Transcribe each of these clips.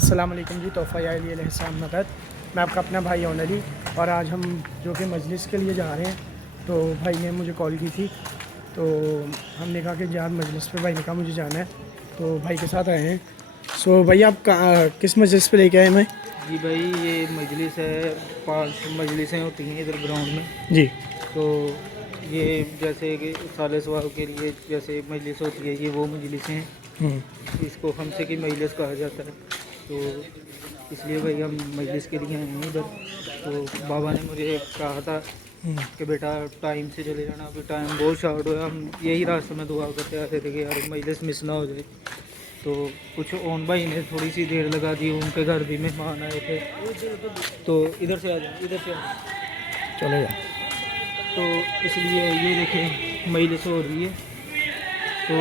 السلام علیکم جی، تحفہ علیہ السلام نقد میں آپ کا اپنا بھائی اون علی، اور آج ہم جو کہ مجلس کے لیے جا رہے ہیں، تو بھائی نے مجھے کال کی تھی، تو ہم نے کہا کہ جہاں مجلس پہ بھائی نے کہا مجھے جانا ہے، تو بھائی کے ساتھ آئے ہیں۔ سو بھائی آپ کس مجلس پہ لے کے آئے ہمیں؟ جی بھائی یہ مجلس ہے، 5 مجلسیں ہوتی ہیں ادھر گراؤنڈ میں۔ جی تو یہ جیسے کہ سال سوال کے لیے جیسے مجلس ہوتی ہے، یہ وہ مجلسیں ہیں، اس کو خمسے کی مجلس کہا جاتا ہے۔ تو اس لیے بھائی ہم مجلس کے لیے آئے ہیں ادھر۔ تو بابا نے مجھے کہا تھا کہ بیٹا ٹائم سے چلے جانا، ابھی ٹائم بہت شارٹ ہوا۔ ہم یہی راستے میں دعا کرتے آتے تھے کہ یار مجلس مس نہ ہو جائے۔ تو کچھ اون بھائی نے تھوڑی سی دیر لگا دی، ان کے گھر بھی مہمان آئے تھے، تو ادھر سے آ جائیں، ادھر سے آ جائیں، چلے جا۔ تو اس لیے یہ دیکھیں مجلس ہو رہی ہے، تو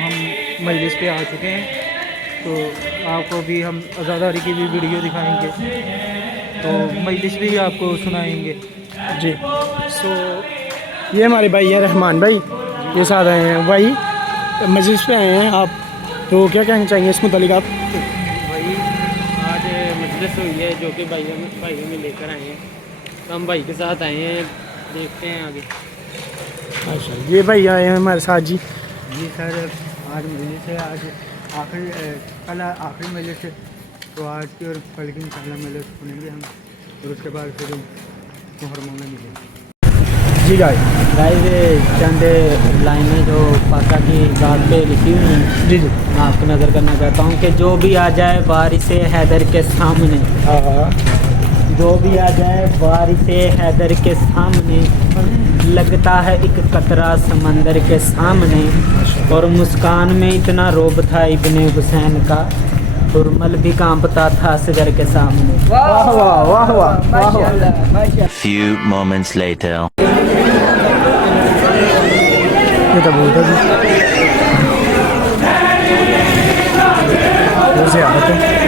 ہم مجلس پہ آ چکے ہیں۔ تو آپ کو بھی ہم عزاداری کی بھی ویڈیو دکھائیں گے، تو مجلس بھی آپ کو سنائیں گے۔ جی سو یہ ہمارے بھائی ہیں رحمان بھائی، یہ ساتھ آئے ہیں بھائی، مجلس پہ آئے ہیں آپ، تو کیا کہنا چاہیں گے اس متعلق آپ؟ بھائی آج مجلس ہوئی ہے جو کہ بھائی ہمیں لے کر آئے ہیں، تو ہم بھائی کے ساتھ آئے ہیں، دیکھتے ہیں آگے۔ اچھا یہ بھائی آئے ہیں ہمارے ساتھ جی۔ جی سر، آج مجلس ہے، آج کل آخری مجلس ہے، تو آج کی اور کل کی انشاءاللہ مجلس سنیں گے ہم، اور اس کے بعد پھر محرموں میں ملیں گے۔ جی گائے چند لائنیں جو پاکا کی ذات پہ لکھی ہوئی ہیں، جی جی میں آپ کو نظر کرنا چاہتا ہوں کہ جو بھی آ جائے وارث حیدر کے سامنے، جو بھی آ جائے وارث حیدر کے سامنے، لگتا ہے ایک قطرہ سمندر کے سامنے، اور مسکان میں اتنا روب تھا ابن حسین کا، حرمل بھی کانپتا تھا اصغر کے سامنے۔ واہ واہ واہ واہ واہ۔ Few moments later. یہ تو بہت ہے جی، سے آتے ہیں۔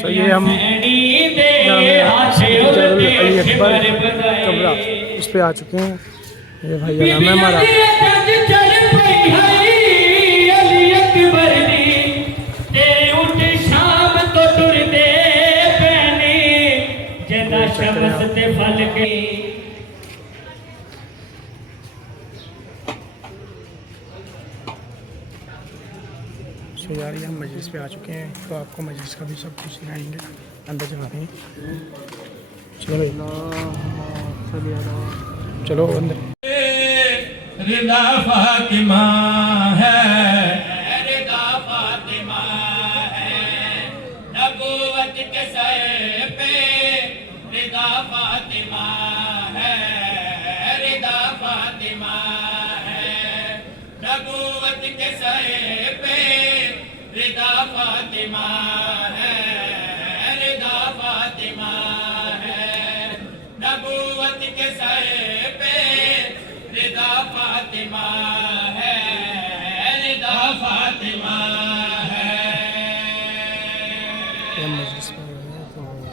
سو یہ ہم علی اکبر کمرہ اس پہ آ چکے ہیں، یہ بھائی کا نام ہے ہمارا۔ سو یار یہ ہم مجلس پہ آ چکے ہیں، تو آپ کو مجلس کا بھی سب کچھ دکھائیں گے، اندر جاتے ہیں۔ چلو بھائی چلو اندر۔ رضا فاطمہ ہے، رضا فاطمہ ہے، نبوت کے سر پہ رضا فاطمہ ہے، رضا فاطمہ ہے، نبوت کے سر پہ رضا فاطمہ ہے، رضا فاطمہ ہے، نبوت کے سر پہ رضا فاطمہ ہے، رضا فاطمہ ہے۔ مجلس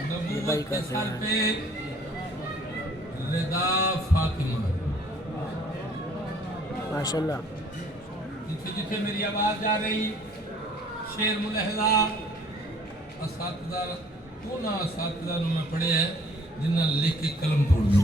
نبوت کے سر پہ رضا فاطمہ۔ ماشاء اللہ۔ جتھے جتھے میری آواز جا رہی، شعر ملحظہ اساتذہ انہاں اساتذہ نو میں پڑھے ہے جنہاں لکھ کے قلم توڑ دو۔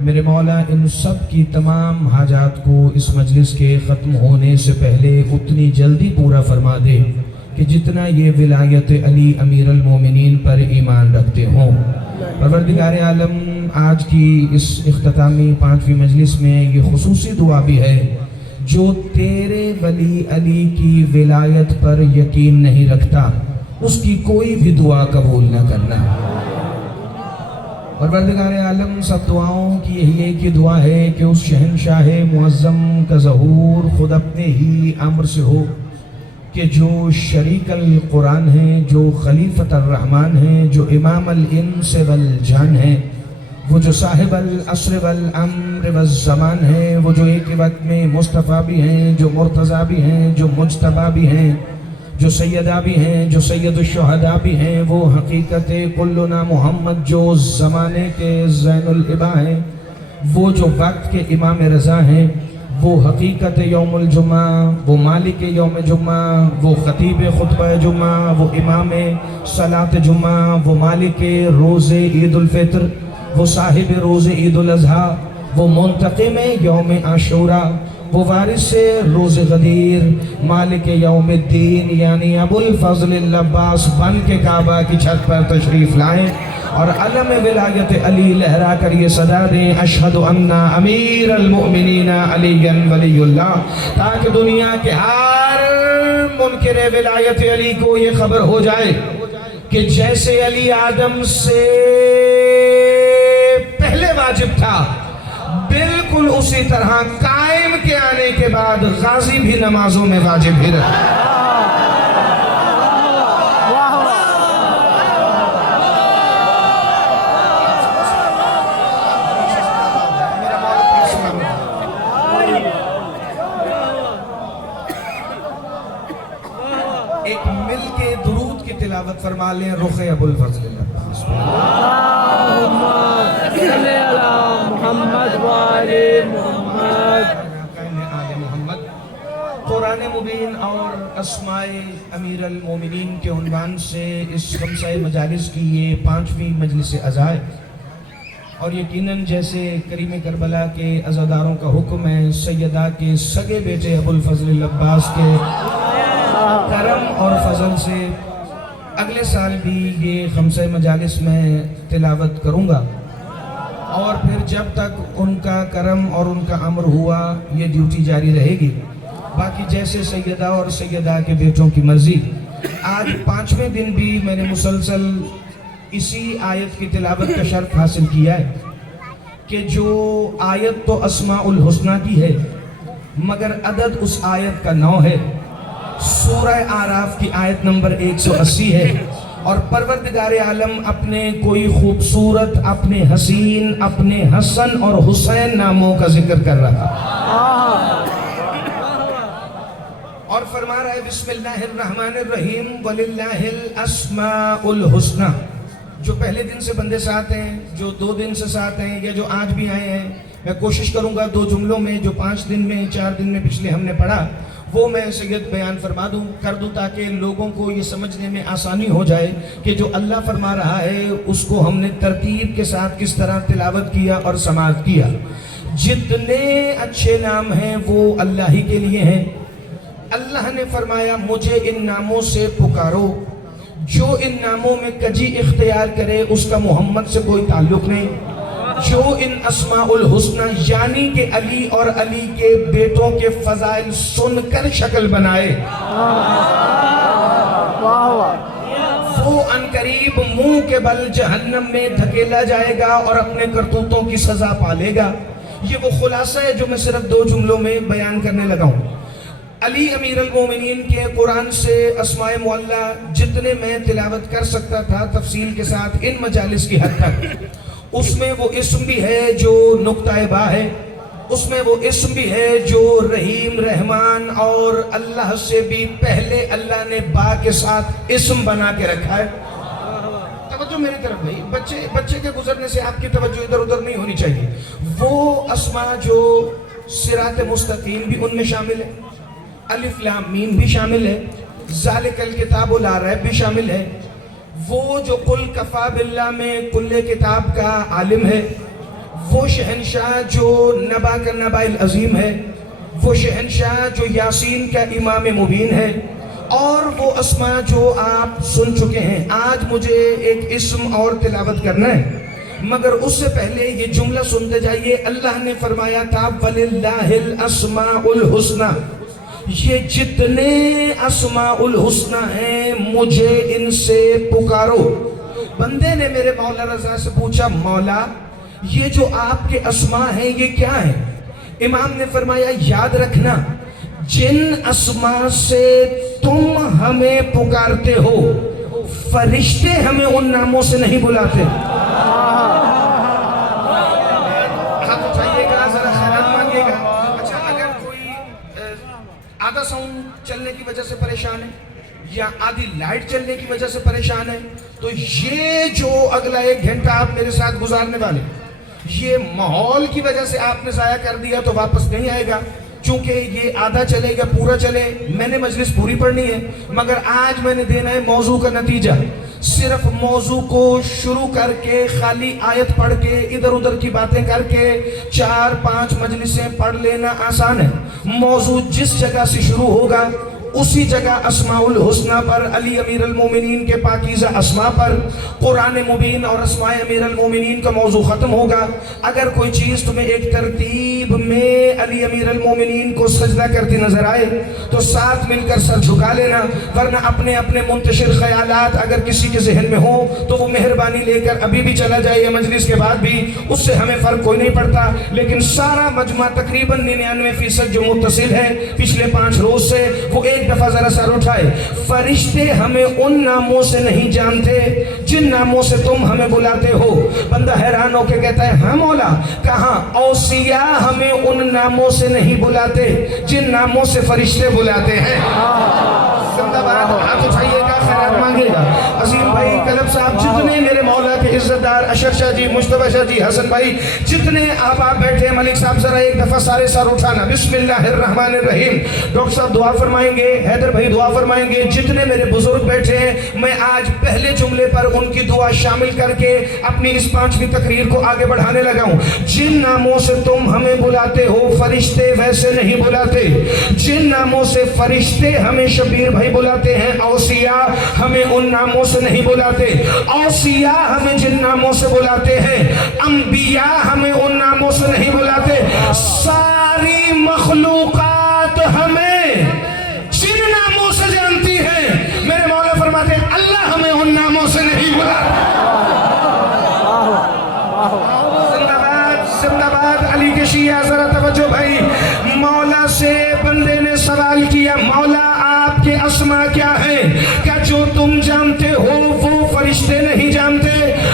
میرے مولا ان سب کی تمام حاجات کو اس مجلس کے ختم ہونے سے پہلے اتنی جلدی پورا فرما دے کہ جتنا یہ ولایت علی امیر المومنین پر ایمان رکھتے ہوں۔ پروردگار عالم آج کی اس اختتامی 5ویں مجلس میں یہ خصوصی دعا بھی ہے، جو تیرے ولی علی کی ولایت پر یقین نہیں رکھتا اس کی کوئی بھی دعا قبول نہ کرنا۔ پروردگار عالم سب دعاؤں کی یہی ایک ہی دعا ہے کہ اس شہنشاہ معظم کا ظہور خود اپنے ہی امر سے ہو، کہ جو شریک القرآن ہیں، جو خلیفۃ الرحمن ہیں، جو امام الانس والجان ہیں، وہ جو صاحب العصر والامر والزمان ہیں، وہ جو ایک وقت میں مصطفیٰ بھی ہیں، جو مرتضیٰ بھی ہیں، جو مجتبیٰ بھی ہیں، جو سیدہ بھی ہیں، جو سید الشہداء بھی ہیں، وہ حقیقت کلنا محمد جو زمانے کے زین العبا ہیں، وہ جو وقت کے امام رضا ہیں، وہ حقیقت یوم الجمعہ، وہ مالک یوم جمعہ، وہ خطیب خطبہ جمعہ، وہ امام صلاۃ جمعہ، وہ مالک روز عید الفطر، وہ صاحب روز عید الاضحیٰ، وہ منتقم یوم عاشوراء، وہ وارث روز غدیر، مالک یوم الدین، یعنی ابو الفضل العباس بن کے کعبہ کی چھت پر تشریف لائیں اور علم ولایت علی لہرا کر یہ صدا دیں، اشہد ان امیر المؤمنین علی ولی اللہ، تاکہ دنیا کے ہر منکر ولایت علی کو یہ خبر ہو جائے کہ جیسے علی آدم سے پہلے واجب تھا، بالکل اسی طرح قائم کے آنے کے بعد غازی بھی نمازوں میں واجب ہی رہا۔ ایک مل کے درود کی تلاوت فرما لیں، رخ ابو الفضل العباس۔ محمد والے محمد۔ قرآن مبین اور اسماء امیر المومنین کے عنوان سے اس خمسہ مجالس کی یہ 5ویں مجلس عزا ہے، اور یقیناً جیسے کریم کربلا کے عزاداروں کا حکم ہے، سیدہ کے سگے بیٹے ابو الفضل العباس کے کرم اور فضل سے اگلے سال بھی یہ خمسہ مجالس میں تلاوت کروں گا، اور پھر جب تک ان کا کرم اور ان کا امر ہوا یہ ڈیوٹی جاری رہے گی۔ باقی جیسے سیدہ اور سیدہ کے بیٹوں کی مرضی۔ آج 5ویں دن بھی میں نے مسلسل اسی آیت کی تلاوت کا شرف حاصل کیا ہے کہ جو آیت تو اسماء الحسنہ کی ہے مگر عدد اس آیت کا 9 ہے۔ سورہ آراف کی آیت نمبر 180 ہے، اور پروردگار عالم اپنے کوئی خوبصورت، اپنے حسین، اپنے حسن اور حسین ناموں کا ذکر کر رہا اور فرما رہا ہے بسم اللہ الرحمن الرحیم وَلِلَّهِ الْأَسْمَاءُ الْحُسْنَى۔ جو پہلے دن سے بندے ساتھ ہیں، جو 2 دن سے ساتھ ہیں، یا جو آج بھی آئے ہیں، میں کوشش کروں گا 2 جملوں میں جو 5 دن میں 4 دن میں پچھلے ہم نے پڑھا وہ میں سید بیان فرما کر دوں تاکہ لوگوں کو یہ سمجھنے میں آسانی ہو جائے کہ جو اللہ فرما رہا ہے اس کو ہم نے ترتیب کے ساتھ کس طرح تلاوت کیا اور سماعت کیا۔ جتنے اچھے نام ہیں وہ اللہ ہی کے لیے ہیں۔ اللہ نے فرمایا مجھے ان ناموں سے پکارو، جو ان ناموں میں کجی اختیار کرے اس کا محمد سے کوئی تعلق نہیں، جو ان اسماء الحسنہ یعنی کہ علی اور علی کے بیٹوں کے فضائل سن کر شکل بنائے وہ عنقریب منہ کے بل جہنم میں دھکیلا جائے گا اور اپنے کرتوتوں کی سزا پالے گا۔ یہ وہ خلاصہ ہے جو میں صرف 2 جملوں میں بیان کرنے لگا ہوں۔ علی امیر المومنین کے قرآن سے اسماء معلّہ جتنے میں تلاوت کر سکتا تھا تفصیل کے ساتھ ان مجالس کی حد تک، اس میں وہ اسم بھی ہے جو نقطہ با ہے، اس میں وہ اسم بھی ہے جو رحیم رحمان اور اللہ سے بھی پہلے اللہ نے با کے ساتھ اسم بنا کے رکھا ہے۔ توجہ میری طرف بھائی، بچے کے گزرنے سے آپ کی توجہ ادھر ادھر نہیں ہونی چاہیے۔ وہ اسماء جو صراط مستقیم بھی ان میں شامل ہے، الف لام میم بھی شامل ہے، ذالک الکتاب لا ریب بھی شامل ہے، وہ جو قل کفا باللہ میں کل کتاب کا عالم ہے، وہ شہنشاہ جو نبا کا نبا العظیم ہے، وہ شہنشاہ جو یاسین کا امام مبین ہے، اور وہ اسماء جو آپ سن چکے ہیں. آج مجھے ایک اسم اور تلاوت کرنا ہے، مگر اس سے پہلے یہ جملہ سنتے جائیے. اللہ نے فرمایا تھا وَلِلَّهِ الْأَسْمَاءُ الْحُسْنَى، یہ جتنے اسماء الحسنى ہیں مجھے ان سے پکارو. بندے نے میرے مولا رضا سے پوچھا مولا یہ جو آپ کے اسماء ہیں یہ کیا ہیں؟ امام نے فرمایا یاد رکھنا جن اسماء سے تم ہمیں پکارتے ہو فرشتے ہمیں ان ناموں سے نہیں بلاتے. ہاتھ اٹھائیے گا، ذرا خیرات مانگیے گا. اچھا اگر کوئی آدھا ساؤنڈ چلنے کی وجہ سے پریشان ہے یا آدھی لائٹ چلنے کی وجہ سے پریشان ہے تو یہ جو اگلا 1 گھنٹہ آپ میرے ساتھ گزارنے والے یہ ماحول کی وجہ سے آپ نے ضائع کر دیا تو واپس نہیں آئے گا. چونکہ یہ آدھا چلے گا پورا چلے، میں نے مجلس پوری پڑھنی ہے مگر آج میں نے دینا ہے موضوع کا نتیجہ. صرف موضوع کو شروع کر کے خالی آیت پڑھ کے ادھر ادھر کی باتیں کر کے 4-5 مجلسیں پڑھ لینا آسان ہے. موضوع جس جگہ سے شروع ہوگا اسی جگہ اسماء الحسنى پر، علی امیر المومنین کے پاکیزہ اسماء پر، قرآن مبین اور اسماء امیر المومنین کا موضوع ختم ہوگا. اگر کوئی چیز تمہیں ایک ترتیب میں علی امیر المومنین کو سجدہ کرتی نظر آئے تو ساتھ مل کر سر جھکا لینا، ورنہ اپنے اپنے منتشر خیالات اگر کسی کے ذہن میں ہو تو وہ مہربانی لے کر ابھی بھی چلا جائے یا مجلس کے بعد بھی، اس سے ہمیں فرق کوئی نہیں پڑتا. لیکن سارا مجمع تقریباً 99% جو متصل ہے پچھلے 5 روز سے وہ ایک دفعہ ذرا سر اٹھائے. فرشتے ہمیں ان ناموں سے نہیں جانتے جن ناموں سے تم ہمیں بلاتے ہو. بندہ حیران ہو کے کہتا ہے ہاں مولا کہاں؟ اوصیاء ہمیں ان ناموں سے نہیں بلاتے جن ناموں سے فرشتے بلاتے ہیں. زندہ باد. ہاتھ اٹھائیے گا، خیرات مانگے گا. عظیم بھائی کلب صاحب، جتنے میرے مولا کے عزت دار اشر شاہ جی، مصطفیٰ شاہ جی، حسن بھائی، جتنے آپ بیٹھے ہیں، ملک صاحب ذرا ایک دفعہ سارے سر اٹھانا. بسم اللہ الرحمن الرحیم. ڈاکٹر صاحب دعا فرمائیں گے، حیدر بھائی دعا فرمائیں گے. جتنے میرے بزرگ بیٹھے ہیں میں آج پہلے جملے پر ان کی دعا شامل کر کے اپنی اس 5ویں تقریر کو آگے بڑھانے لگا ہوں. جن ناموں سے تم ہمیں بلاتے ہو فرشتے ویسے نہیں بلاتے. جن ناموں سے فرشتے ہمیں شبیر بھائی بلاتے ہیں اوصیاء ہمیں ان ناموں سے نہیں بلاتے. اوصیاء ہمیں جن ناموں سے بلاتے ہیں، انبیاء ہمیں ان ناموں سے نہیں بلاتے. ساری مخلوقات ہمیں جن ناموں سے جانتی ہے، میرے مولا فرماتے ہیں اللہ ہمیں ان ناموں سے نہیں بلاتا. زندہ باد، زندہ باد. علی کے شیعہ ذرا توجہ بھائی. مولا سے بندے نے سوال کیا مولا آپ کے اسماء کیا ہیں؟ کیا جو تم جانتے ہو وہ فرشتے نہیں جانتے؟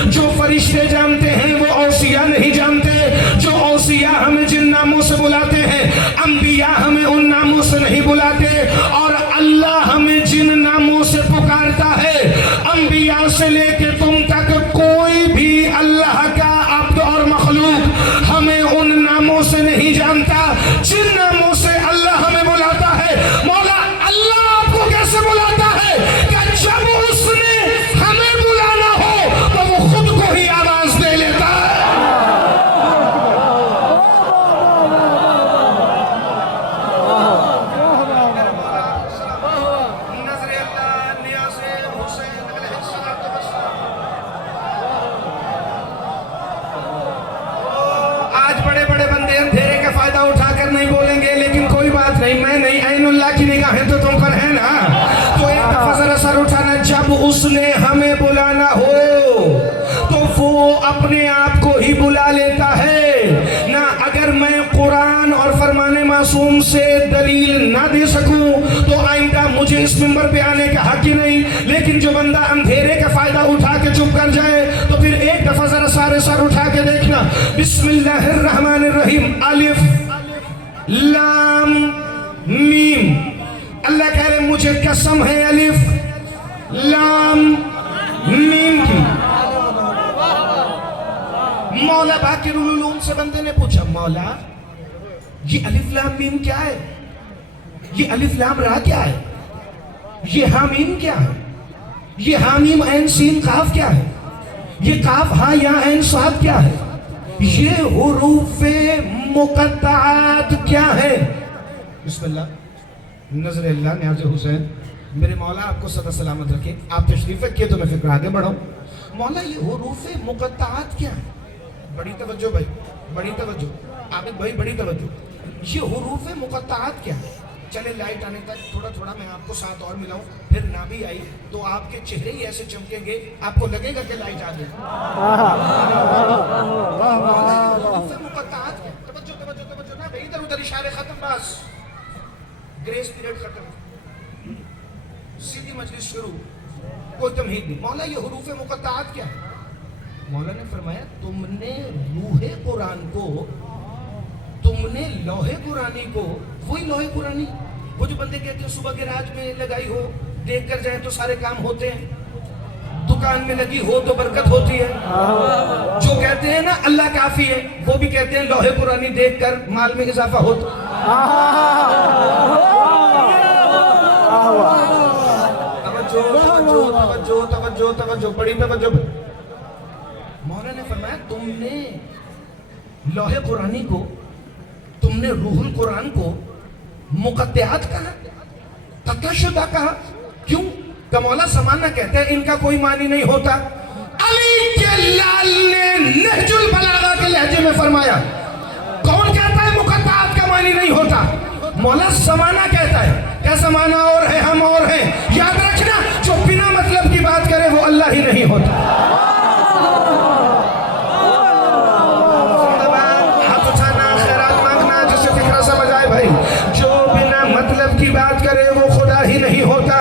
جو فرشتے جانتے ہیں وہ اوصیاء نہیں جانتے. جو اوصیاء ہمیں جن ناموں سے بلاتے ہیں انبیاء ہمیں ان ناموں سے نہیں بلاتے. اور اللہ ہمیں جن ناموں سے پکارتا ہے انبیاء سے لے کے تم تک کوئی بھی اللہ کا عبد اور مخلوق ہمیں ان ناموں سے نہیں جانتا جن ناموں سے اللہ ہمیں بلاتا ہے. مولا اللہ آپ کو کیسے بلاتا ہے کہ جب اس نے ہمیں بلانا ہو تو وہ خود کو ہی آواز دے لیتا ہے. میں نہیں، عین اللہ کی نگاہیں تو تم پر ہے نا. تو ایک دفعہ ذرا سر اٹھانا. جب اس نے ہمیں بلانا ہو تو وہ اپنے آپ کو ہی بلا لیتا ہے نا. اگر میں قرآن اور فرمان معصوم سے دلیل نہ دے سکوں تو آئندہ مجھے اس منبر پہ آنے کا حق ہی نہیں. لیکن جو بندہ اندھیرے کا فائدہ اٹھا کے چپ کر جائے تو پھر ایک دفعہ ذرا سارے سر اٹھا کے دیکھنا. بسم اللہ الرحمن الرحیم. الف لام میم. اللہ کہہ رہے مجھے قسم ہے الف لام میم کی. مولا باقر العلوم سے بندے نے پوچھا مولا یہ الف لام میم کیا ہے؟ یہ الف لام را کیا ہے؟ یہ حامیم کیا ہے؟ یہ حامیم عین سین قاف کیا ہے؟ یہ قاف ہاں یا عین صاد کیا ہے؟ یہ حروف مقطعات کیا ہیں؟ بسم اللہ، نظر اللہ نیاز حسین، میرے مولا آپ کو صدا سلامت رکھے. آپ تشریف رکھیے تو میں فکر آگے بڑھاؤں. مولا یہ حروف مقطعات کیا ہیں؟ بڑی توجہ بھائی، بڑی توجہ عابد بھائی، بڑی توجہ. یہ حروف مقطعات کیا ہیں؟ چلے لائٹ آنے تک تھوڑا تھوڑا میں آپ کو ساتھ اور ملاؤں، پھر نہ بھی آئی تو آپ کے چہرے ہی ایسے چمکیں گے آپ کو لگے گا کہ لائٹ آ گئی. حروف مقطعات کیا ہیں؟ توجہ توجہ توجہ نا بھائی، ادھر ادھر اشارے ختم، بس گریس پیریڈ ختم، سیدھی مجلس شروع، کوئی تمہید نہیں. مولا یہ حروف مقطعات کیا ہے؟ مولا نے فرمایا تم نے روح قرآن کو، تم نے لوح قرآنی کو، وہی لوح قرآنی وہ جو بندے کہتے ہیں صبح کے راج میں لگائی ہو، دیکھ کر جائیں تو سارے کام ہوتے ہیں، دکان میں لگی ہو تو برکت ہوتی ہے، جو کہتے ہیں نا اللہ کافی ہے، وہ بھی کہتے ہیں لوح قرآنی دیکھ کر مال میں اضافہ ہوتا. توجہ بڑی توجہ. مولا نے فرمایا تم نے لوح قرآنی کو، تم نے روح القرآن کو مقطعات کہا، قطع شدہ کہا. کیوں؟ کہ مولا زمانہ کہتا ہے ان کا کوئی معنی نہیں ہوتا. علی کے لال نے نہج البلاغہ کے لہجے میں فرمایا کون کہتا ہے مقطعات کا معنی نہیں ہوتا؟ مولا زمانہ کہتا ہے. کیا زمانہ اور ہے، ہم اور ہیں. یاد رکھنا جو بنا مطلب کی بات کرے وہ اللہ ہی نہیں ہوتا. ہاتھ اٹھانا، خیرات مانگنا، جسے فکرہ سمجھ آئے بھائی. جو بنا مطلب کی بات کرے وہ خدا ہی نہیں ہوتا.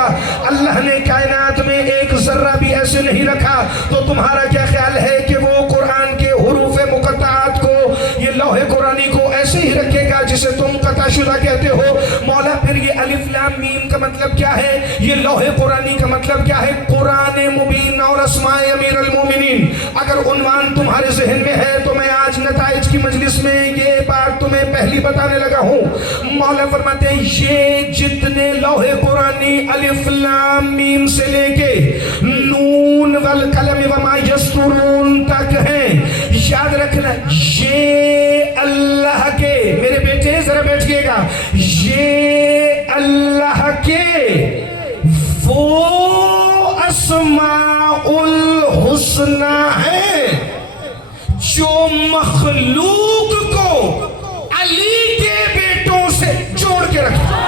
اللہ نے کائنات میں ایک ذرہ بھی ایسے نہیں رکھا. تو تمہارا کیا خیال ہے کہ وہ قرآن کے حروف مقطعات کو، یہ لوح قرآنی کو ایسے ہی رکھے گا جسے تم قطع شدہ کہتے ہو؟ مولا پھر یہ الف لام میم کا مطلب کیا ہے؟ یہ لوح قرآنی کا مطلب کیا ہے؟ قرآن مبین اور اسماء امیر المومنین. اگر عنوان تمہارے ذہن میں ہے تو میں آج نتائج کی مجلس میں یہ بات تمہیں پہلی بتانے لگا ہوں. مولا فرماتے ہیں یہ جتنے لوح قرآنی الف لام میم سے لے کے نون والقلم وما یسطرون تک ہیں، یاد رکھنا یہ اللہ کے، میرے بیٹے ذرا بیٹھئے گا، یہ اللہ کے وہ اسماء الحسنہ ہیں جو مخلوق کو علی کے بیٹوں سے جوڑ کے رکھتے.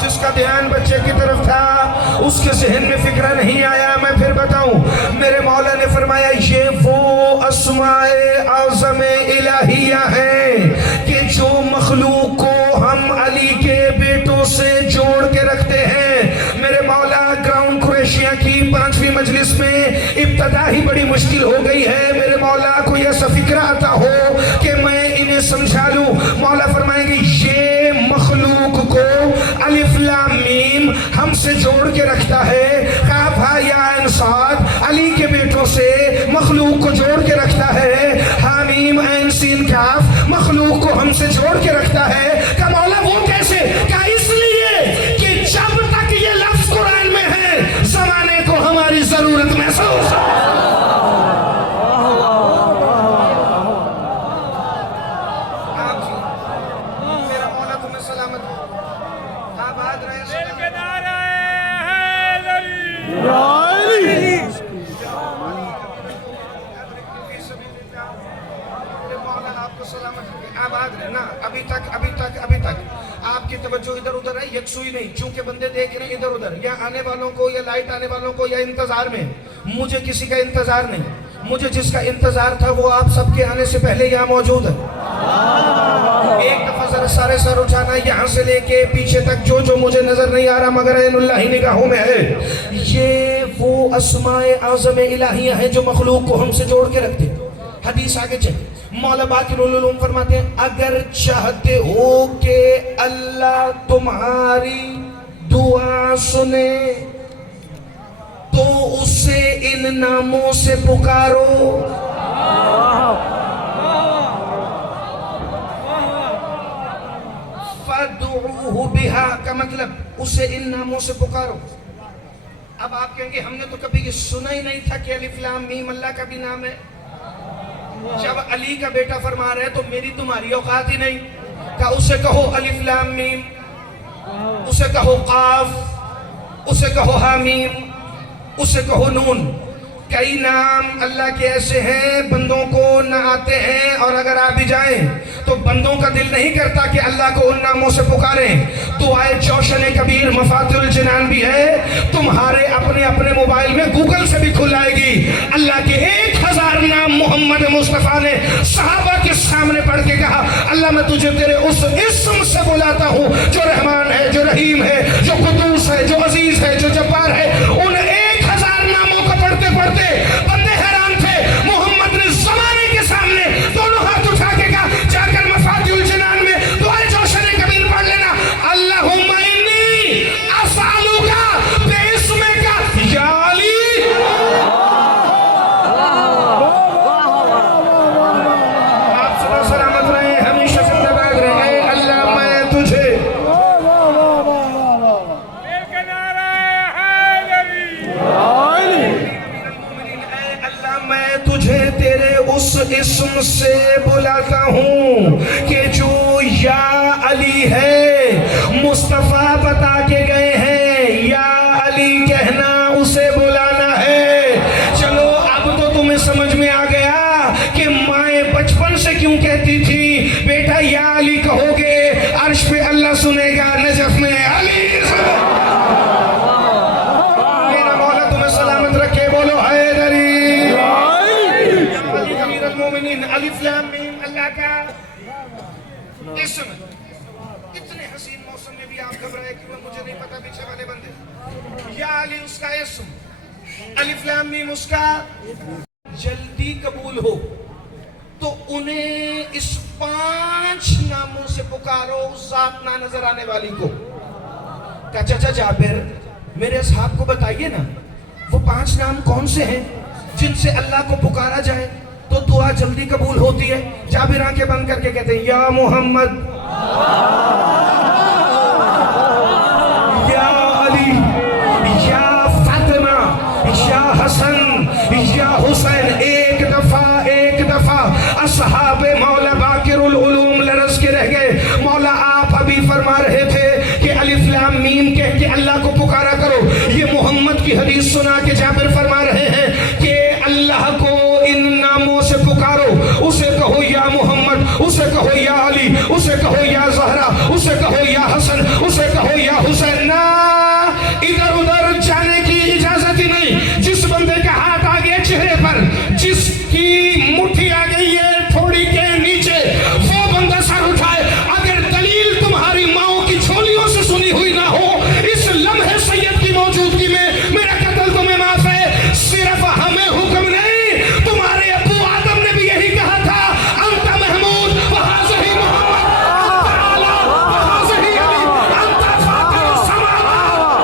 جس کا دھیان بچے کی طرف تھا اس کے ذہن میں فکرہ نہیں آیا. میں پھر بتاؤں، میرے مولا نے فرمایا یہ وہ اسماء اعظم الہیہ ہیں کہ جو مخلوق کو ہم علی کے بیٹوں سے جوڑ کے رکھتے ہیں. میرے مولا گراؤنڈ کروشیا کی 5ویں مجلس میں ابتدا ہی بڑی مشکل ہو گئی ہے. میرے مولا کو ایسا فکرہ آتا ہو کہ میں انہیں سمجھا لوں. مولا فرمائیں گے یہ مخلوق کو الف لام میم ہم سے جوڑ کے رکھتا ہے. کاف ہا یا عین صاد علی کے بیٹوں سے مخلوق کو جوڑ کے رکھتا ہے. حامیم عین سین کاف مخلوق کو ہم سے جوڑ کے رکھتا ہے. کہ مولا وہ کیسے؟ کہ اس لیے کہ جب تک یہ لفظ قرآن میں ہے زمانے کو ہماری ضرورت محسوس ہے. میرا مولا تمہیں سلامت آباد رہے. ابھی تک آپ کی توجہ ادھر ادھر ہے، یکسوئی نہیں. چونکہ بندے دیکھ رہے ہیں ادھر ادھر، یا آنے والوں کو یا لائٹ آنے والوں کو یا انتظار میں. مجھے کسی کا انتظار نہیں. مجھے جس کا انتظار تھا وہ آپ سب کے آنے سے پہلے یہاں موجود ہے. ایک دفعہ ذرا سارے سر اٹھانا، یہاں سے لے کے پیچھے تک جو جو مجھے نظر نہیں آ رہا مگر عین اللہ ہی نگاہوں میں ہے. یہ وہ اسماء اعظم الہیہ ہیں جو مخلوق کو ہم سے جوڑ کے رکھتے. حدیث آگے چلے. مولا باقر العلوم فرماتے ہیں اگر چاہتے ہو کہ اللہ تمہاری دعا سنے تو اسے ان ناموں سے پکارو. فَادْعُوهُ بِهَا کا مطلب اسے ان ناموں سے پکارو. اب آپ کے کہیں گے ہم نے تو کبھی یہ سنا ہی نہیں تھا کہ الف لام میم اللہ کا بھی نام ہے. جب علی کا بیٹا فرما رہے تو میری تمہاری اوقات ہی نہیں. کہ اسے کہو الف لام میم, اسے کہو قاف, اسے کہو حامیم, اسے کہو نون. کئی نام اللہ کے ایسے ہیں بندوں کو نہ آتے ہیں, اور اگر آ بھی جائیں تو بندوں کا دل نہیں کرتا کہ اللہ کو ان ناموں سے پکاریں. دعائے جوشن کبیر مفاتح الجنان بھی ہے, تمہارے اپنے اپنے موبائل میں گوگل سے بھی کھل آئے گی. اللہ کے 1000 نام محمد مصطفیٰ نے صحابہ کے سامنے پڑھ کے کہا اللہ میں تجھے تیرے اس اسم سے بلاتا ہوں جو رحمان ہے, جو رحیم ہے, جو قدوس ہے, جو عزیز ہے, جو جبار ہے. ان 1000 ناموں کو پڑھتے پڑھتے بندے حیران تھے. محمد نے زمانے کے سامنے دونوں ہاتھ اٹھا کے کہا جا کر مفاتیح الجنان میں دعائے جوشن کبیر پڑھ لینا, اللہم انی اسالک باسمک یا علی. آپ صلی سلامت رہے, ہمیشہ زندہ باد رہے. اللہ میں تجھے تیرے اس اسم سے بلاتا ہوں کہ جو یا علی ہے. مصطفیٰ بتا کے گئے ہیں یا علی کہنا اسے بلانا ہے. چلو اب تو تمہیں سمجھ میں آ گیا کہ مائیں بچپن سے کیوں کہتی تھی بیٹا یا علی کہو گے عرش پہ اللہ سنے گا, نجف میں علی. میرا مولا تمہیں سلامت رکھے, بولو حیدری. الف لام میم اللہ کا اسم. اتنے حسین موسم میں بھی آپ گھبرائے کیوں, مجھے نہیں پتا پیچھے والے بندے. یا علی اس کا اسم, الف لام میم اس کا. جلدی قبول ہو تو انہیں اس 5 ناموں سے پکارو, ذات نہ نظر آنے والی کو. کہ چچا جابر میرے اصحاب کو بتائیے نا وہ 5 نام کون سے ہیں جن سے اللہ کو پکارا جائے تو دعا جلدی قبول ہوتی ہے. جابر آنکھیں بند کر کے کہتے ہیں یا محمد, یا علی, یا فاطمہ, یا حسن, یا حسین. ایک دفعہ اصحاب مولا باقر العلوم لرز کے رہ گئے. مولا آپ ابھی فرما رہے تھے کہ الف لام میم کہہ کے اللہ کو پکارا کرو. یہ محمد کی حدیث سنا کے جابر فرما رہے ہیں کہ اللہ کو ان ناموں سے پکارو. اسے کہو یا محمد, اسے کہو یا علی, اسے کہو یا زہرا, اسے کہو یا حسن, اسے کہو یا حسین. نہ ادھر ادھر جانے کی اجازت ہی نہیں. جس بندے کا ہاتھ آ گیا چہرے پر, جس کی مٹھی آ گئی ہے تھوڑی کے نیچے, وہ بندہ سر اٹھائے. اگر دلیل تمہاری ماؤں کی جھولیوں سے سنی ہوئی نہ ہو, اس لمحے سید کی موجودگی میں میرا قتل تمہیں معاف ہے. صرف ہمیں حکم نہیں, تمہارے ابو آدم نے بھی یہی کہا تھا انت محمود وہذہ محمد, انت اعلی وہذہ علی, انت فاطر السماوات.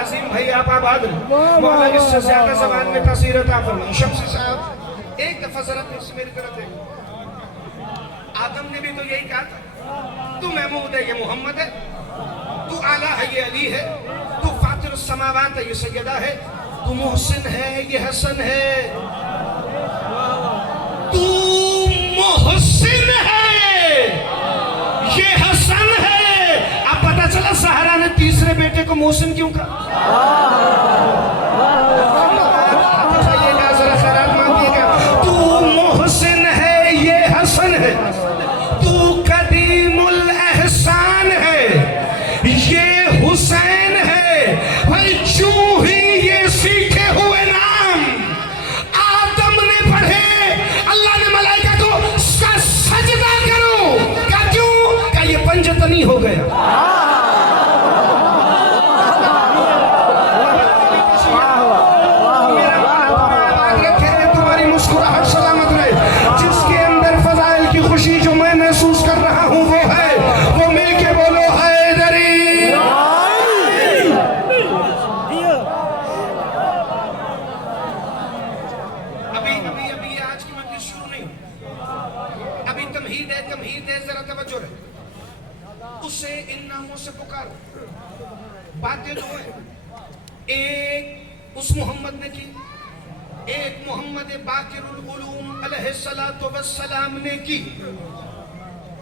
عظیم بھائی آپ آباد رہیں. مولا اس سے زیادہ زبان میں تاثیر عطا فرمائیں. شمسی صاحب ایک دفعہ ذرا سے میری طرف دیکھو. آدم نے بھی تو یہی کہا تھا تو محمود ہے, یہ محمد ہے. تو اعلیٰ ہے, یہ علی ہے. تو فاطر السماوات ہے, یہ سیدہ ہے. تو محسن ہے, یہ حسن ہے. تو محسن ہے, یہ حسن ہے. اب پتہ چلا سہرا نے تیسرے بیٹے کو محسن کیوں کہا. تو محسن ہے, یہ حسن ہے. تو قدیم الاحسان ہے, یہ حسین ہے. بھائی چوں ہی یہ سیکھے ہوئے نام آدم نے پڑھے, اللہ نے ملائکہ کو سجدہ کرو. کہا کیوں؟ کہا یہ پنجتنی ہو گیا. محسوس کر رہا ہوں وہ ہے, وہ مل کے بولو حیدری. اسے ان ناموں سے پکارو. باتیں دو ہیں, ایک اس محمد نے کی, ایک محمد باقر العلوم علیہ السلام نے کی.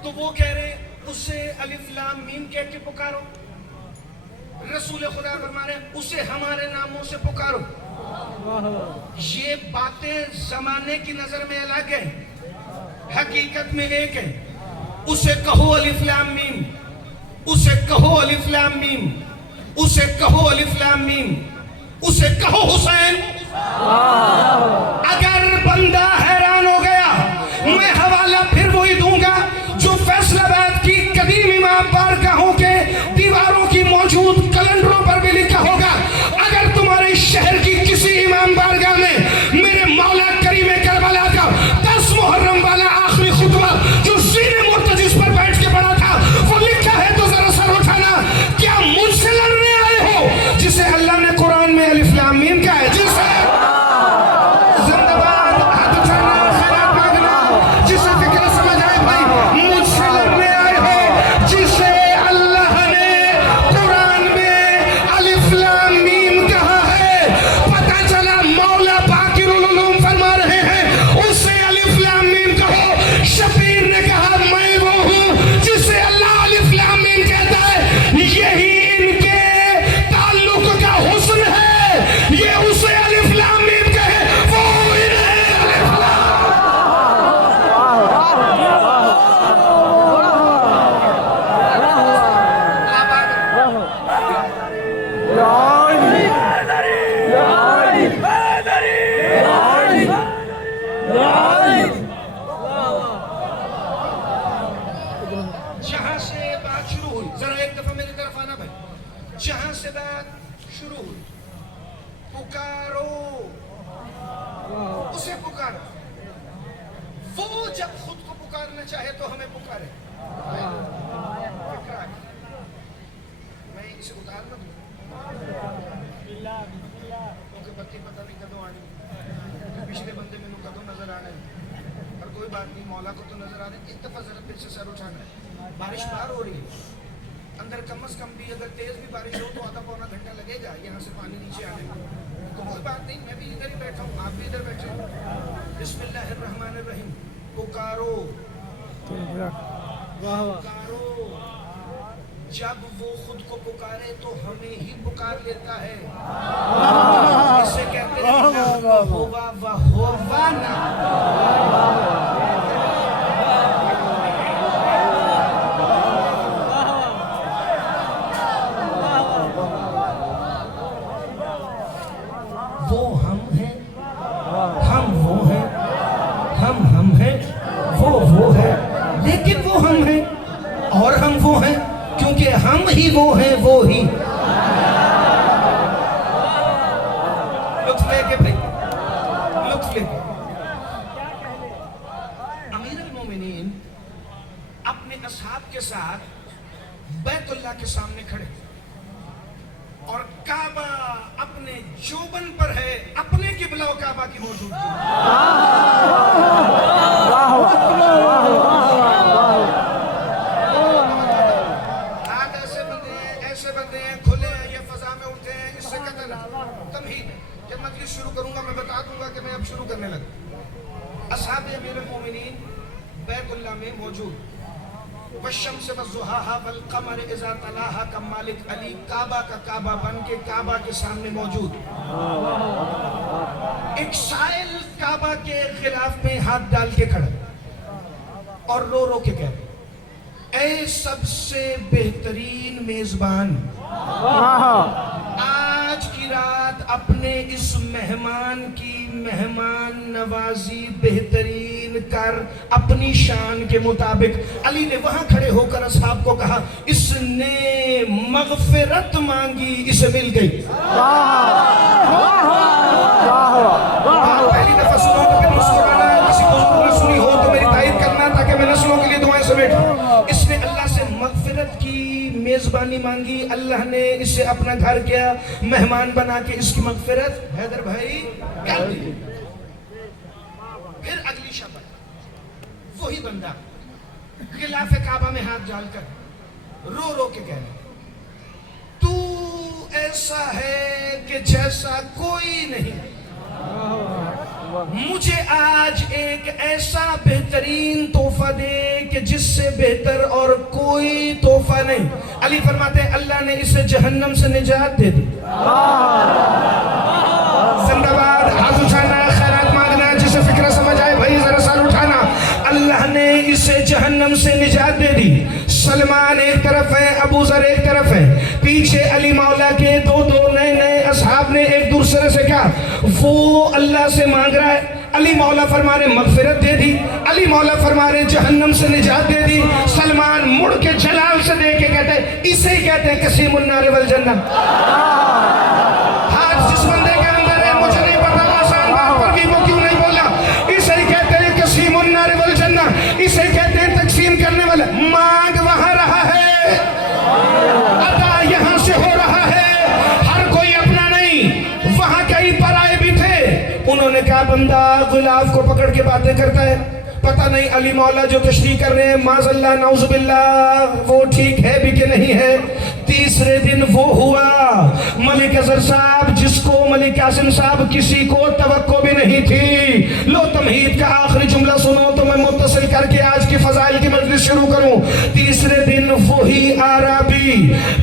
تو وہ کہہ رہے اسے الف لام میم کہہ کے پکارو. رسول خدا فرما رہے ہیں اسے ہمارے ناموں سے پکارو. یہ باتیں زمانے کی نظر میں الگ ہیں, حقیقت میں ایک ہے. اسے کہو الف لام میم, اسے کہو الف لام میم, اسے کہو الف لام میم, اسے کہو حسین. اگر بندہ حیران ہو گیا, میں حوالہ پھر وہی دوں گا جو فیصل آباد کی قدیم امام بارگاہوں کے دیواروں کی موجود کیلنڈروں پر بھی لکھا ہوگا. اگر تمہارے شہر کی کسی امام بارگاہ میں میرے مولا کریم کربلا کا 10 محرم والا آخری خطبہ جو زین مرتجز پر بیٹھ کے پڑھا تھا وہ لکھا ہے تو ذرا سر اٹھانا. کیا مجھ سے لڑنے آئے ہو جسے اللہ نے قرآن میں الف لام میم کہا ہے, جسے زندہ باد ہاتھ اٹھانا خیرات مانگنا, جسے فکر سمجھ آئے بھائی مجھ سے لڑنے آئے ہو جسے اللہ نے قرآن میں الف لام میم کہا ہے. پتہ چلا مولا باقر العلوم فرما رہے ہیں اسے الف لام میم کہو. شبیر نے کہا میں وہ ہوں جسے اللہ الف لام میم کہتا ہے. یہی ان کے تعلق کا حسن ہے, یہ اسے الف لام میم کہے وہ انہیں الف لام. جہاں سے بات شروع ہوئی, ذرا ایک دفعہ میری طرف آنا بھائی. جہاں سے بات شروع ہوئی, پکارو, اسے پکارو. وہ جب خود کو پکارنا چاہے تو ہمیں پکارے. میں اسے اتار نہ دوں کیونکہ بتی پتہ نہیں کدوں آنی, پچھلے بندے میں کدوں نظر آنے. اور کوئی بات نہیں, مولا کو تو نظر آنے. ایک دفعہ ذرا پھر سے سر اٹھانا ہے. بارش باہر ہو رہی ہے, اندر کم از کم بھی اگر تیز بھی بارش ہو تو آدھا پونا گھنٹہ لگے گا یہاں سے پانی نیچے آنے میں. تو کوئی بات نہیں, میں بھی ادھر ہی بیٹھا ہوں, آپ بھی ادھر بیٹھے ہوں. بسم اللہ الرحمن الرحیم. پکارو, پکارو. جب وہ خود کو پکارے تو ہمیں ہی پکار لیتا ہے. اسے کہتے ہیں ہووا و ہوانا. وہ ہم ہیں, ہم وہ ہیں, ہم ہیں, وہ ہے. لیکن وہ ہم ہیں اور ہم وہ ہیں کیونکہ ہم ہی وہ ہیں وہ ہی. لطف لے کے بھائی, لطف لے کے. امیر المومنین اپنے اصحاب کے ساتھ بیت اللہ کے سامنے کھڑے اور کعبہ اپنے جوبن پر ہے, اپنے قبلہ و کعبہ کی موجود ہے. آج ایسے بندے ہیں کھلے ہیں, یہ فضا میں اٹھتے ہیں, اس سے قتل تمہید ہے. جب مجلس شروع کروں گا میں بتا دوں گا کہ میں اب شروع کرنے لگا. اصحاب امیر المومنین بیت اللہ میں موجود. والشمس والضحاها والقمر اذا تلاها کا مالک علی کعبہ کا کعبہ بن کے کعبہ کے سامنے موجود. ایک سائل کعبہ کے غلاف میں ہاتھ ڈال کے کھڑا اور رو رو کے کہہ رہے اے سب سے بہترین میزبان, آج کی رات اپنے اس مہمان کی مہمان نوازی بہترین کر اپنی شان کے مطابق. علی نے وہاں کھڑے ہو کر اصحاب کو کہا اس نے مغفرت مانگی, اسے مل گئی. پہلی دفعہ سنو تو پھر مسکرانا, کسی بزرگ نے سنی ہو تو میری تائید کرنا تاکہ میں نسلوں کے لیے دعائیں سمیٹوں. اس نے اللہ سے مغفرت کی میزبانی مانگی, اللہ نے اسے اپنا گھر کیا, مہمان بنا کے اس کی مغفرت حیدر بھائی کر دی. پھر اگلی شب وہی بندہ غلاف کعبہ میں ہاتھ ڈال کر رو رو کے کہنا تو ایسا ہے کہ جیسا کوئی نہیں. مجھے آج ایک ایسا بہترین تحفہ دے کہ جس سے بہتر اور کوئی تحفہ نہیں. علی فرماتے ہیں اللہ نے اسے جہنم سے نجات دے دی. زندہ باد. ہاتھ اٹھانا, خیرات مانگنا, جسے فکر سمجھ آئے بھائی ذرا سال اٹھانا. اللہ نے اسے جہنم سے نجات دے دی. سلمان ایک طرف ہے, ابو ذر ایک طرف ہے, پیچھے علی مولا کے دو نئے اصحاب نے ایک دوسرے سے کہا, وہ اللہ سے مانگ رہا ہے, علی مولا فرما رہے مغفرت دے دی, علی مولا فرما رہے جہنم سے نجات دے دی. سلمان مڑ کے جلال سے دیکھ کے کہتے ہیں اسے ہی کہتے ہیں قسیم النار والجنہ. ہاتھ جس بندے کے اندر ہے مجھے نہیں پتا آسان بات پر بھی وہ کیوں نہیں بولا. اسے ہی کہتے ہیں قسیم النار والجنہ, اسے کہتے ہیں تقسیم کرنے والا. مانگ وہاں رہا ہے, عطا یہاں سے ہو رہا ہے, ہر کوئی اپنا نہیں. وہاں کئی پرائے بھی تھے, انہوں نے کہا بندہ غلاف کو پکڑ کے باتیں کرتا ہے, پتہ نہیں علی مولا جو تشریح کر رہے ہیں معاذ اللہ نعوذ باللہ وہ ٹھیک ہے بھی کہ نہیں ہے. تیسرے دن وہ ہوا ملک اظہر صاحب جس کو ملک قاسم صاحب کسی کو توقع بھی نہیں تھی. لو تمہید کا آخری جملہ سنو تو میں متصل کر کے آج کی فضائل کی مجلس شروع کروں. تیسرے دن وہی عربی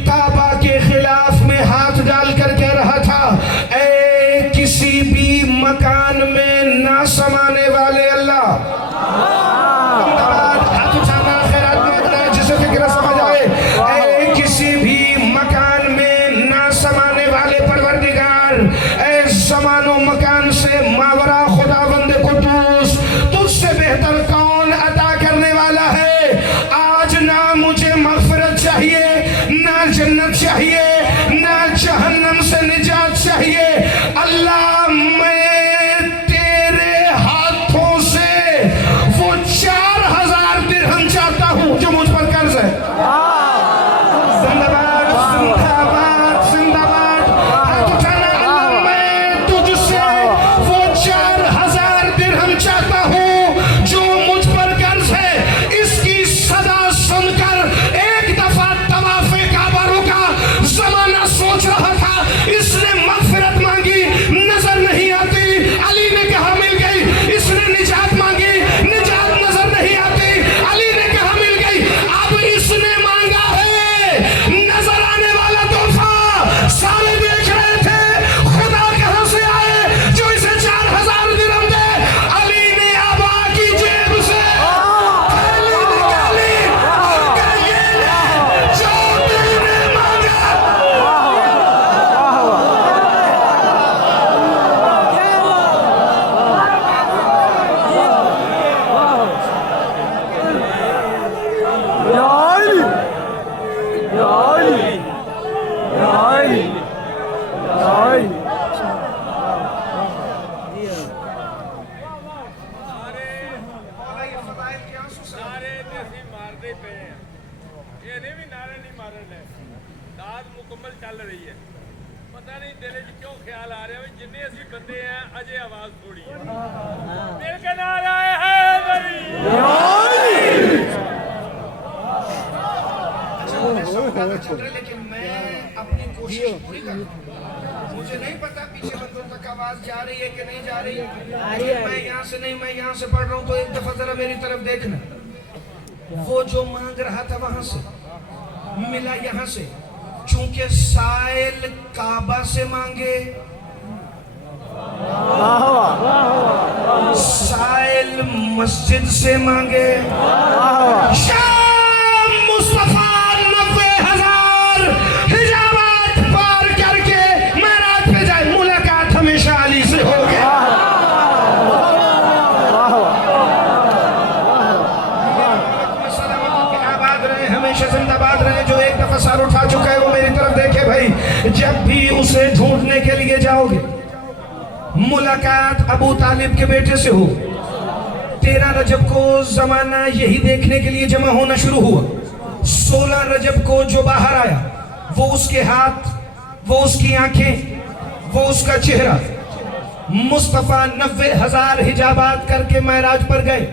کعبہ کے خلاف میں ہاتھ ڈال کر کہہ رہا تھا اے کسی بھی مکان میں نہ سمانے والے اللہ. ہاتھ اٹھانا, خیرات مانگنا, جسے فکر سمجھ آئے. اے کسی بھی مکان میں نہ سمانے والے پروردگار, اے زمان و مکان سے ماورا خداوند قدوس, تجھ سے بہتر کون عطا کرنے والا ہے. آج نہ مجھے مغفرت چاہیے, نہ جنت چاہیے, نہ جہنم سے نجات چاہیے. اللہ میں تیرے ہاتھوں سے وہ 4000 درہم چاہتا ہوں جو مجھ پر قرض ہے. زندہ باد, زندہ باد, زندہ باد. ہاتھ اٹھانا. اللہ میں تجھ سے وہ 4000 درہم چاہتا ہوں جو مجھ پر قرض ہے. اس کی صدا سن کر ایک دفعہ طواف کعبہ رکا, زمانہ سوچ رہا تھا, اس نے مغفرت مانگی, نظر نہیں آتی. علی نے کہا مل گئی. اس نے نجات مانگی, نجات نظر نہیں آتی. علی نے کہا مل گئی. اب اس نے مانگا ہے نظر آنے والا تحفہ. سارے دیکھ رہے تھے خدا کہاں سے آئے جو اسے 4000 درہم دے. علی نے آبا کی جیب سے تھیلی نکالی, کہ یہ لے جو تم نے مانگا. نعرے تے اسی مارتے پے ہیں, یہ نہیں بھی نعرے نہیں مارن ہے. داد مکمل چل رہی ہے, پتہ نہیں دل وچ کیوں خیال آ رہا ہے جننے اسی بندے ہیں اجے آواز تھوڑی ہے. مل کے نعرہ حیدری. لیکن میں اپنی کوشش پوری کروں. مجھے نہیں پتا پیچھے بندوں تک آواز جا رہی ہے کہ نہیں جا رہی ہے. میں یہاں سے نہیں, میں یہاں سے پڑھ رہا ہوں تو ایک دفعہ ذرا میری طرف دیکھنا. وہ جو مانگ رہا تھا وہاں سے ملا یہاں سے. چونکہ سائل کعبہ سے مانگے, سائل مسجد سے مانگے. شام مصطفیٰ 90,000 حجابات پار کر کے معراج پہ جائے, ملاقات ہمیشہ علی سے ہو گیا. آباد رہے, ہمیشہ زندہ باد رہے. جو ایک دفعہ سر اٹھا چکا ہے وہ میری طرف دیکھے بھائی. جب بھی اسے ڈھونڈنے کے لیے جاؤ گے, ملاقات ابو طالب کے بیٹے سے ہو. 13 رجب کو زمانہ یہی دیکھنے کے لیے جمع ہونا شروع ہوا. 16 رجب کو جو باہر آیا وہ اس کے ہاتھ, وہ اس کی آنکھیں, وہ اس کا چہرہ. مصطفیٰ 90,000 حجابات کر کے معراج پر گئے.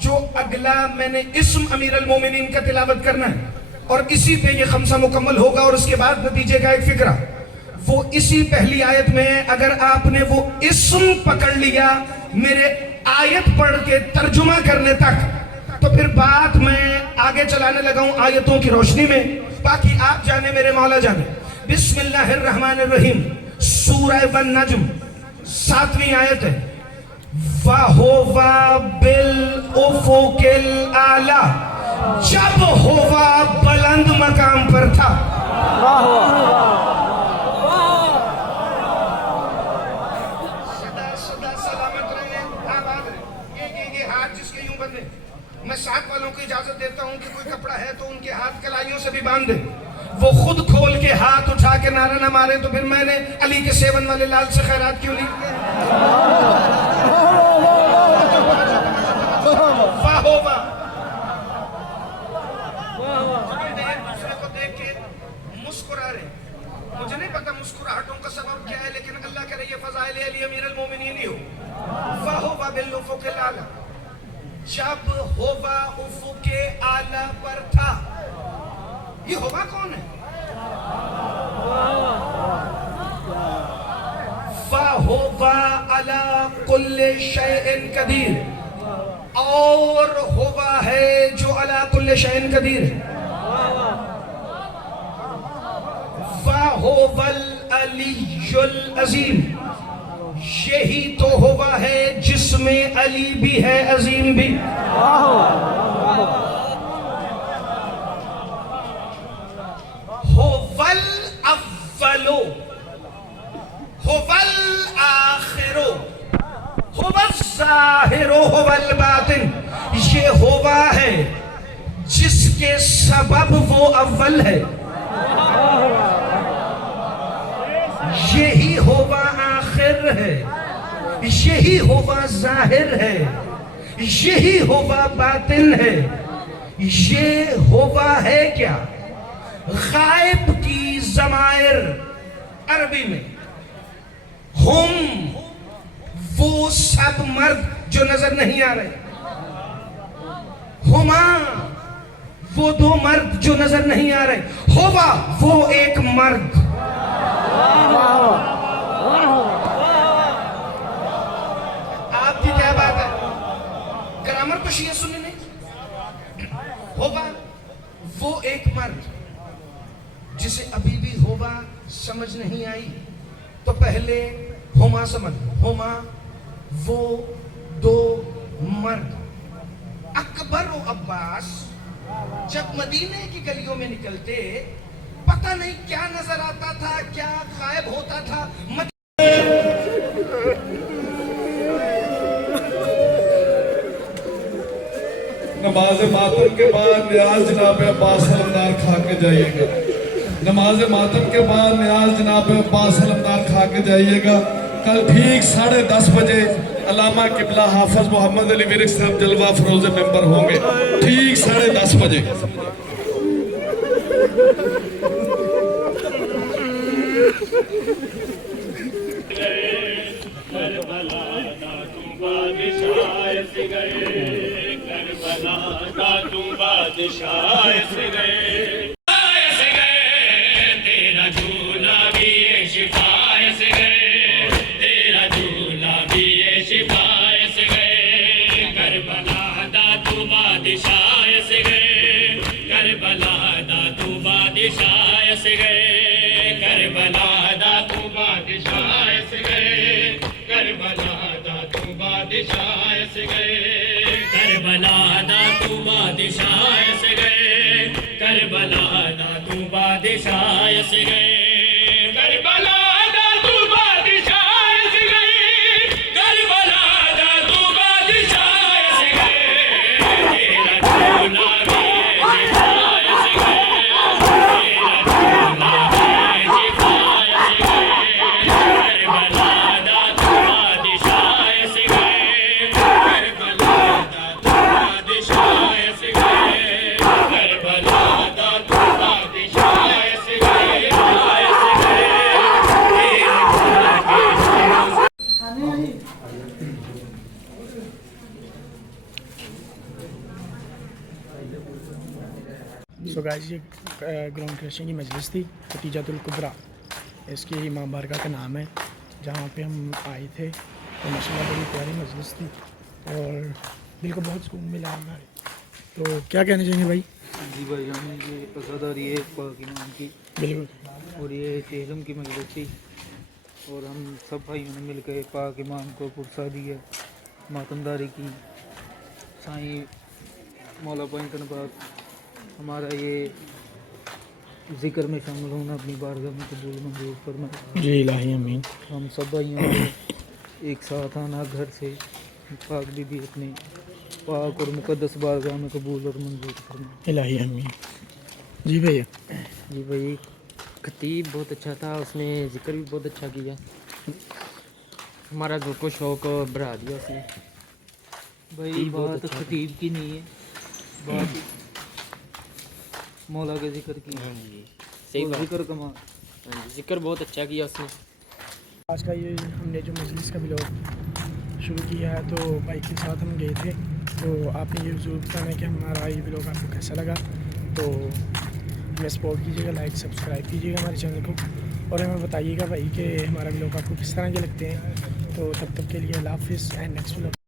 جو اگلا میں نے اسم امیر المومنین کا تلاوت کرنا ہے اور اسی پہ یہ خمسہ مکمل ہوگا. اور اس کے بعد نتیجے کا ایک فکرہ, وہ اسی پہلی آیت میں اگر آپ نے وہ اسم پکڑ لیا میرے آیت پڑھ کے ترجمہ کرنے تک, تو پھر بات میں آگے چلانے لگا ہوں آیتوں کی روشنی میں. باقی آپ جانے میرے مولا جانے. بسم اللہ الرحمن الرحیم, سورہ والنجم 7ویں آیت ہے. وَهُوَ بِالْأُفُقِ الْأَعْلَى, جب ہوا بلند مقام پر تھا. صدا سلامت رہے, آباد رہے. یہ ہاتھ جس کے یوں بندے, میں ساتھ والوں کو اجازت دیتا ہوں کہ کوئی کپڑا ہے تو ان کے ہاتھ کلائیوں سے بھی باندھ دیں. وہ خود کھول کے ہاتھ اٹھا کے نعرہ نہ مارے تو پھر میں نے علی کے سیون والے لال سے خیرات کیوں نہیں کیا؟ واہ واہ. ایک دوسرے کو دیکھ کے مسکرا رہے. مجھے نہیں پتا مسکراہٹوں کا سبب کیا ہے, لیکن اللہ کرے یہ فضائل علی امیر المومنین ہی ہو. وَهُوَ بِالْأُفُقِ الْأَعْلَى, جب ہوا افق اعلیٰ پر تھا. یہ ہوا کون ہے؟ فَهُوَ عَلَى كُلِّ شَيْءٍ قَدِيرٌ, اور ہوا ہے جو عَلَى كُلِّ شَيْءٍ قدیر ہے. فَهُوَ الْعَلِيُّ الْعَظِيمُ, یہی تو ہوا ہے جس میں علی بھی ہے عظیم بھی. هُوَ الْأَوَّلُ هُوَ الْآخِرُ هُوَ الظَّاهِرُ هُوَ الْبَاطِنُ, یہ ہوا ہے جس کے سبب وہ اول ہے. یہی ہوا آخر ہے, یہی ہوا ظاہر ہے, یہی ہوا باطن ہے. یہ ہوا ہے کیا؟ غائب کی ضمائر عربی میں ہم, وہ سب مرد جو نظر نہیں آ رہے. ہما, وہ دو مرد جو نظر نہیں آ رہے. ہوا, وہ ایک مرد. آپ کی کیا بات ہے؟ گرامر تو شیعہ سنی نہیں. ہوا, وہ ایک مرد جسے ابھی بھی ہوا سمجھ نہیں آئی تو پہلے ہما سمجھ. ہما, وہ دو مرد. اکبر و عباس جب مدینے کی گلیوں میں نکلتے پتہ نہیں کیا نظر آتا تھا, کیا غائب ہوتا تھا. نماز ماتم کے بعد نیاز جناب عباس علمدار کھا کے جائیے گا. نماز ماتم کے بعد نیاز جناب عباس علمدار کھا کے جائیے گا. کل ٹھیک 10:30 بجے علامہ قبلہ حافظ محمد علی ورک صاحب جلوہ فروز ممبر ہوں گے, ٹھیک 10:30 بجے. تیرا جھولا بھی شفا سے گئے, تیرا جھولا بھی شفا سے گئے. کربلا دا تو بادشاہ سے گئے, کربلا دا تو بادشاہ سے گئے. کربلا دا تو بادشاہ سے گئے, کربلا دا تو بادشاہ سے گئے. کربلا دا تو بادشاہ سے گئے, کربلا دا تو بادشاہ سے گئے. کربلا دا تو بادشاہ سے گئے, کربلا دا تو بادشاہ سے گئے. تیرا جھولا بھی شفا سے گئے, تیرا جھولا بھی شفا سے گئے. کربلا دا تو بادشاہ سے گئے, کربلا دا تو بادشاہ سے گئے. کربلا دا تو بادشاہ سے گئے. گائز یہ گراؤنڈ کریشن کی مجلس تھی ختیجۃ الکبریٰ، اس کی امام بارگاہ کا نام ہے، جہاں پہ ہم آئے تھے تو ماشاءاللہ بڑی پیاری مجلس تھی اور دل کو بہت سکون ملا ہمارے. تو کیا کہنا چاہیں گے بھائی؟ جی بھائی ہمیں یہ پسند آ رہی ہے پاک امام کی، بالکل. اور یہ چہلم کی مجلس تھی، اور ہم سب بھائیوں نے مل کے پاک امام کو پرسادی ہے ماتمداری کی. سائیں مولا پوائنٹن پاک ہمارا یہ ذکر میں شامل ہونا اپنی بارگاہ میں قبول منظور فرمائے. جی الہی امین. ہم سب بھائیوں کو ایک ساتھ آنا گھر سے پاک بی بی اپنے پاک اور مقدس بارگاہ میں قبول اور منظور فرمائے. الہی امین. جی بھیا. جی بھائی خطیب بہت اچھا تھا، اس نے ذکر بھی بہت اچھا کیا، ہمارا ذوق و شوق بڑھا دیا اس نے. بھائی بات خطیب کی نہیں ہے، بات مولا کے ذکر کی. ہاں جی صحیح اور بات. ذکر کما ہاں جی ذکر بہت اچھا کیا اس نے. آج کا یہ ہم نے جو مجلس کا ولاگ شروع کیا ہے تو بائک کے ساتھ ہم گئے تھے، تو آپ نے یہ ضرور بتانا کہ ہمارا یہ ولاگ آپ کو کیسا لگا. تو ہمیں سپورٹ کیجیے گا، لائک سبسکرائب کیجیے گا ہمارے چینل کو، اور ہمیں بتائیے گا بھائی کہ ہمارا ولاگ آپ کو کس طرح کے لگتے ہیں. تو تب تک کے لیے اللہ حافظ اینڈ نیکسٹ ولاگ.